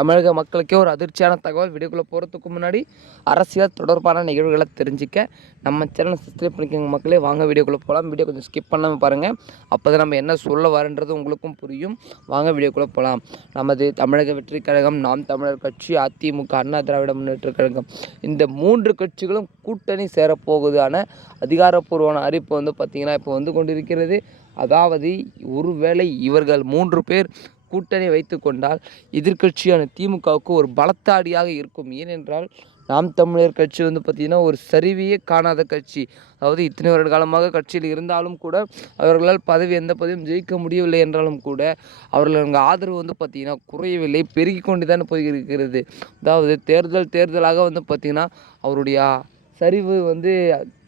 தமிழக மக்களுக்கே ஒரு அதிர்ச்சியான தகவல். வீடியோக்குள்ளே போகிறதுக்கு முன்னாடி அரசியல் தொடர்பான நிகழ்வுகளை தெரிஞ்சிக்க நம்ம சேனலை சப்ஸ்கிரைப் பண்ணிக்கோங்க மக்களே. வாங்க வீடியோக்குள்ளே போகலாம். வீடியோ கொஞ்சம் ஸ்கிப் பண்ணாமல் பாருங்கள். அப்போ தான் நம்ம என்ன சொல்ல வரன்றது உங்களுக்கும் புரியும். வாங்க வீடியோக்குள்ளே போகலாம். நமது தமிழக வெற்றி கழகம், நாம் தமிழர் கட்சி, அதிமுக, அண்ணா திராவிட முன்னேற்ற கழகம், இந்த 3 கட்சிகளும் கூட்டணி சேரப்போகுதான அதிகாரப்பூர்வமான அறிவிப்பு பார்த்திங்கன்னா இப்போ வந்து கொண்டிருக்கிறது. அதாவது ஒருவேளை இவர்கள் 3 பேர் கூட்டணி வைத்து கொண்டால் எதிர்க்கட்சியான திமுகவுக்கு ஒரு பலத்தாடியாக இருக்கும். ஏனென்றால் நாம் தமிழர் கட்சி பார்த்திங்கன்னா ஒரு சரிவையே காணாத கட்சி. அதாவது இத்தனை வருட காலமாக கட்சியில் இருந்தாலும் கூட அவர்களால் எந்த பதவியும் ஜெயிக்க முடியவில்லை என்றாலும் கூட அவர்கள் ஆதரவு பார்த்திங்கன்னா குறையவில்லை, பெருகி கொண்டு தான் போயிருக்கிறது. அதாவது தேர்தலாக பார்த்திங்கன்னா அவருடைய சரிவு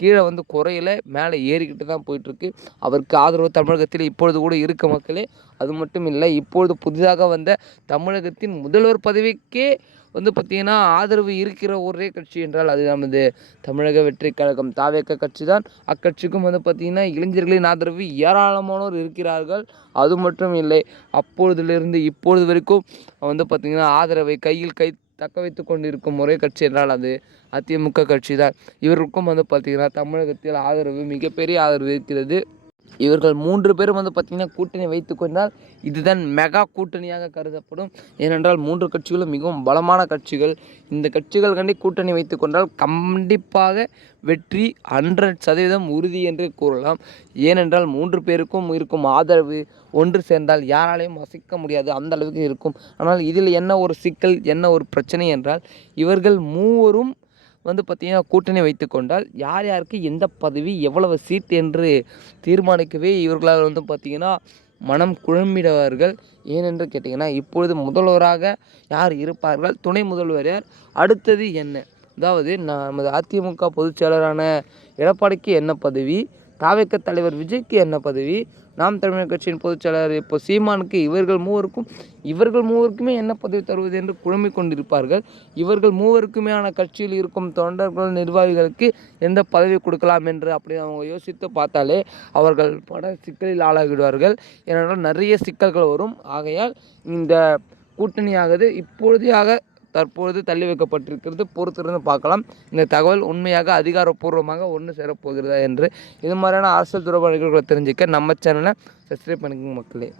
கீழே குறையல, மேலே ஏறிக்கிட்டு தான் போயிட்டுருக்கு. அவருக்கு ஆதரவு தமிழகத்தில் இப்பொழுது கூட இருக்க மக்களே. அது மட்டும் இல்லை, இப்பொழுது புதிதாக வந்த தமிழகத்தின் முதல்வர் பதவிக்கே பார்த்திங்கன்னா ஆதரவு இருக்கிற ஒரே கட்சி என்றால் அது நமது தமிழக வெற்றி கழகம் தாவேக கட்சி தான். அக்கட்சிக்கும் பார்த்திங்கன்னா இளைஞர்களின் ஆதரவு ஏராளமானோர் இருக்கிறார்கள். அது மட்டும் இல்லை, அப்பொழுதிலிருந்து இப்பொழுது வரைக்கும் பார்த்திங்கன்னா ஆதரவை கையில் தக்க வைத்து கொண்டிருக்கும் ஒரே கட்சி என்றால் அது அதிமுக கட்சி தான். இவருக்கும் பார்த்திங்கன்னா தமிழகத்தில் ஆதரவு, மிகப்பெரிய ஆதரவு இருக்கிறது. இவர்கள் 3 பேரும் பார்த்திங்கன்னா கூட்டணி வைத்து கொண்டால் இதுதான் மெகா கூட்டணியாக கருதப்படும். ஏனென்றால் 3 கட்சிகளும் மிகவும் பலமான கட்சிகள். இந்த கட்சிகள் கூட்டணி வைத்து கொண்டால் கண்டிப்பாக வெற்றி 100% உறுதி என்று கூறலாம். ஏனென்றால் 3 பேருக்கும் இருக்கும் ஆதரவு ஒன்று சேர்ந்தால் யாராலையும் அசைக்க முடியாது, அந்த அளவுக்கு இருக்கும். ஆனால் இதில் என்ன ஒரு சிக்கல், என்ன ஒரு பிரச்சனை என்றால் இவர்கள் மூவரும் பார்த்திங்கன்னா கூட்டணி வைத்து கொண்டால் யார் யாருக்கு எந்த பதவி, எவ்வளவு சீட் என்று தீர்மானிக்கவே இவர்களால் பார்த்திங்கன்னா மனம் குழம்பிடுவார்கள். ஏனென்று கேட்டிங்கன்னா இப்பொழுது முதல்வராக யார் இருப்பார்கள், துணை முதல்வர் யார், அடுத்தது என்ன, அதாவது நமது அதிமுக பொதுச் செயலரான எடப்பாடிக்கு என்ன பதவி, தாவேக தலைவர் விஜய்க்கு என்ன பதவி, நாம் தமிழர் கட்சியின் பொதுச் செயலாளர் இப்போ சீமானுக்கு, இவர்கள் மூவருக்குமே என்ன பதவி தருவது என்று குழம்பிக் கொண்டிருப்பார்கள். இவர்கள் மூவருக்குமேயான கட்சியில் இருக்கும் தொண்டர்கள், நிர்வாகிகளுக்கு எந்த பதவி கொடுக்கலாம் என்று அப்படி அவங்க யோசித்து பார்த்தாலே அவர்கள் பல சிக்கலில் ஆளாகிடுவார்கள். ஏனென்றால் நிறைய சிக்கல்கள் வரும். ஆகையால் இந்த கூட்டணியாகது தற்பொழுது தள்ளி வைக்கப்பட்டிருக்கிறது. பொறுத்திருந்து பார்க்கலாம் இந்த தகவல் உண்மையாக அதிகாரப்பூர்வமாக ஒன்று சேரப்போகிறதா என்று. இது மாதிரியான அரசியல் தொடர்பான நிகழ்வுகளை தெரிஞ்சுக்க நம்ம சேனலை சப்ஸ்கிரைப் பண்ணிக்கோங்க மக்களே.